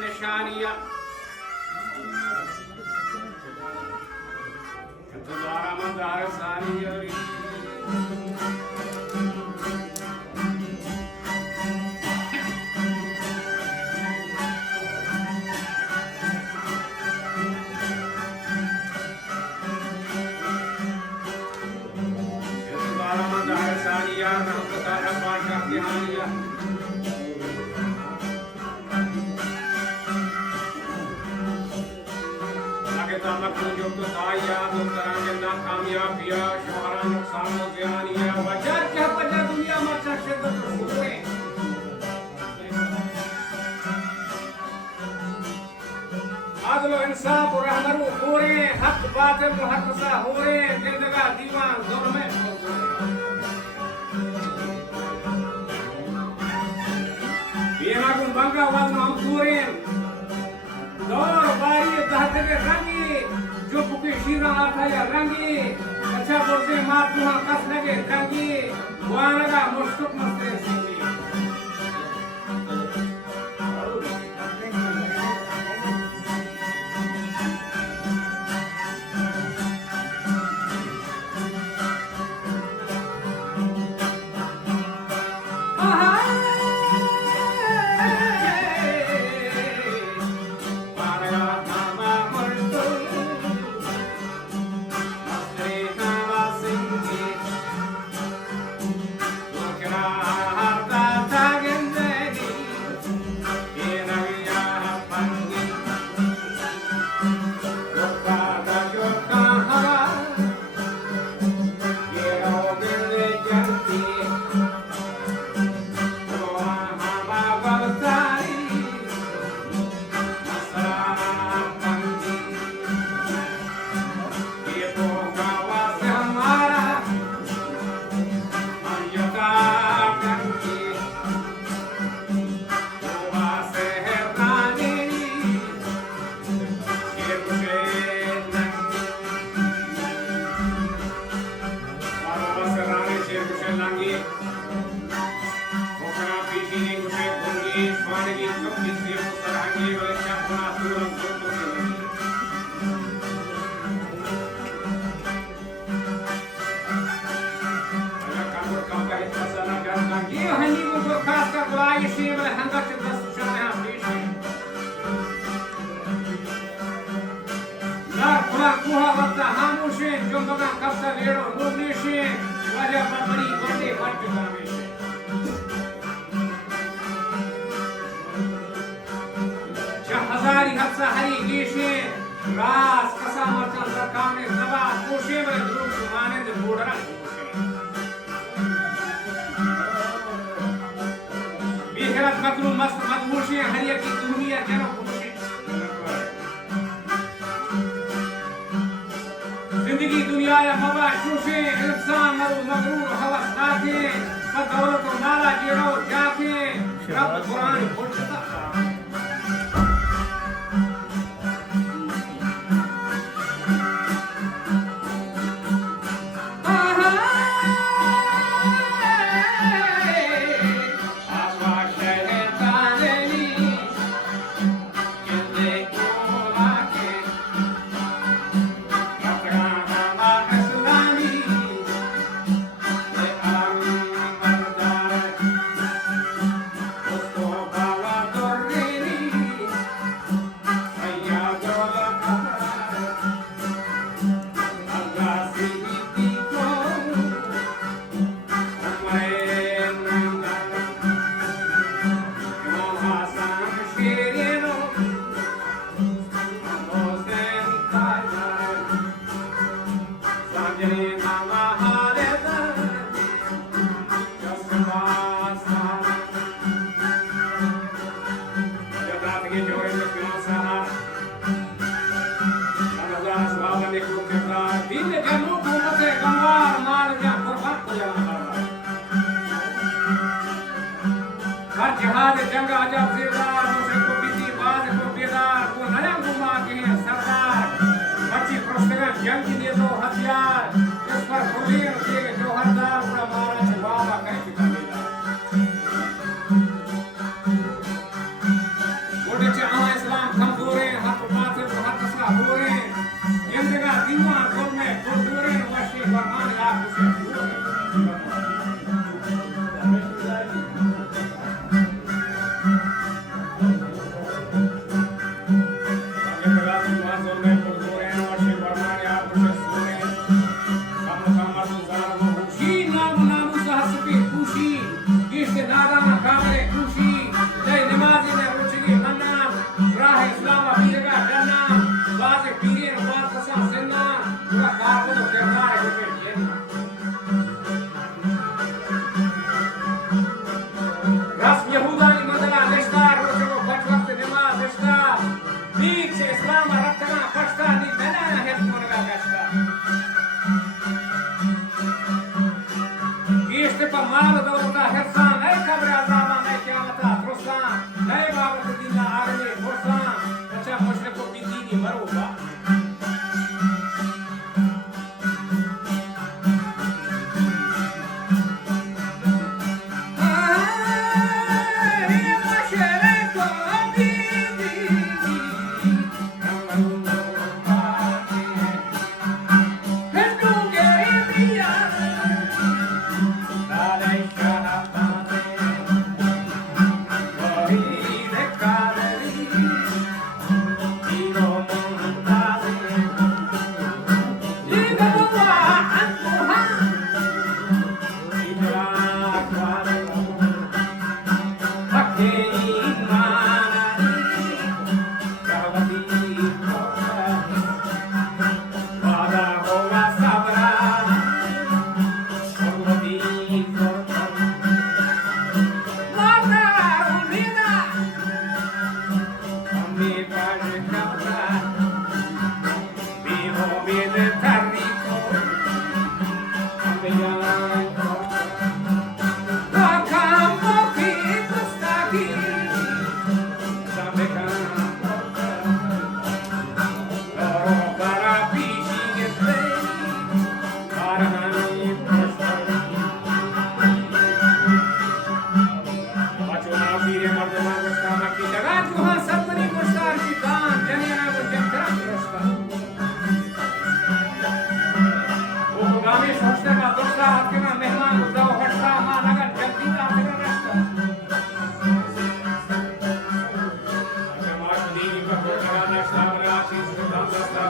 निशानिया द्वारा मंदार सानिया इंसाफ और रहमरू पूरे हक बातिल हक सा होरे जिंदगा दीवान जुल्म में बिना गुण बंगा वजन हम पूरे दौर बारी दहत के रंगी जो पुके शीरा आता या रंगी अच्छा बोलते मार तुहा कस लगे रंगी वानगा मुश्किल मस्ते सिंगी हजारी हफ्सा हरी गेशे रास कसा मचन सरकाने जबा कोशे में द्रुप सुमाने दे बोडरा बेहरत मकरू मस्त मदमूशे हरिया की दुनिया जनो खुशे जिंदगी दुनिया या मवा खुशे इंसान मरू मगरूर हवस नाथे दौलत और माला जेड़ो जाके रब कुरान खोलता जहाज जंग अजब जिरदार मुझे को बीती बाज को बेदार को नया घुमा के सरदार बच्ची प्रस्तुत जंग की दे दो हथियार इस पर फुलीर के जोहरदार पूरा मारा जवाब कह चुका बेदार बोले चाहे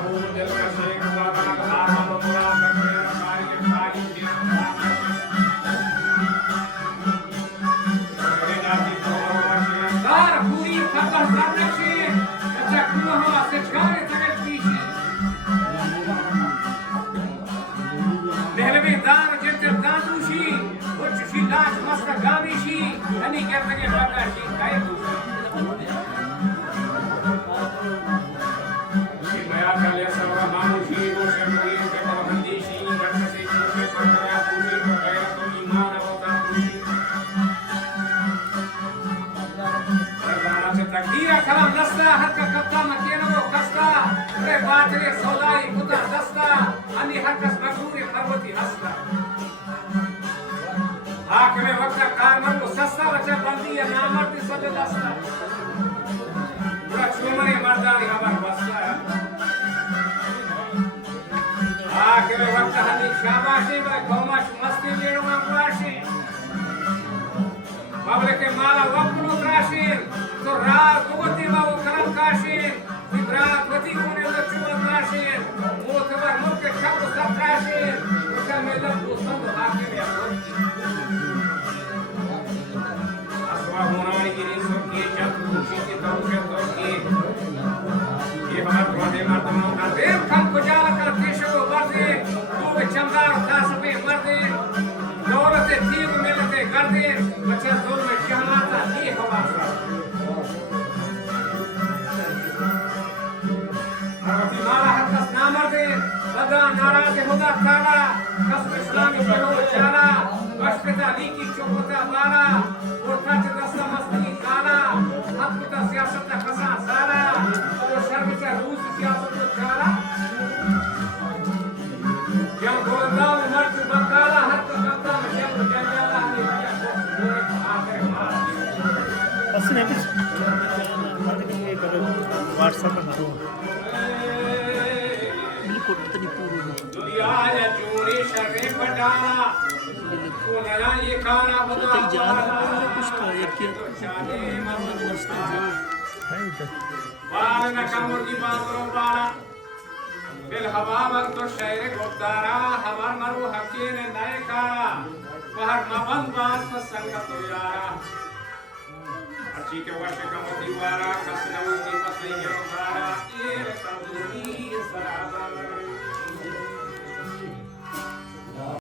हो दिल का शेख बाबा धारा बबुआ तकरे रकारी के कारी के रे जाति तोरवाशे दार पूरी खबर सानक्षे अच्छा कुहा से छारे तक पीछी देहलवे दार जेते दादूशी उच्च शिलाज मस्त गावीशी अनि करते के बाकाशी काय takdira kalam nasta harka kapta makena wo kasta re baatre saudai kuta dasta ani harkas maguri parvati hasta hakme wakta karman ko sasta bacha bandi ya namarti sad dasta pura chumare mardani habar basta hakme wakta hani shabashi ba komash masti lero amrashi Pablo ke mala waktu trashir तो रात कोती बाबू करम काशीर इब्रात वती कोने तो चुमा काशीर मोतवर मुके शब्द सब काशीर उसका मेला दोस्तों आके में असवा होनावाली की रिसो की जब खुशी की तौशे तो की ये बात रोने मर्दों का देव खम को जाला कर पेशे को बर्दे तू के चमदार दास पे मर्दे दौलत तीर मिलते गर्दे बच्चा जोर में जहानाता ये हवा Bada nara ke huda kala, kas Islami shiro chara, bashpeta liki chokota bara, orta che dasta masti kala, hat kuta siyasat ka kasa sara, to sharmita rus siyasat ko chara. Yang golda marju bakala hat ka kapta yang jala ni ya ko akhir mar. असने कुछ ये करो WhatsApp पे करो दुनिया चूड़ी शर्रे पटाना को नया ये खाना बता कुछ तो एक के बाल न कमर की बातों बाला बिल हवा बन तो शहर गुप्तारा हमार मरु हकी ने नए खाना बाहर मबन बात पर संगत हो यारा अच्छी के वर्ष का मतीवारा कसना उनकी पत्नी के उतारा ये कंदूरी सराबा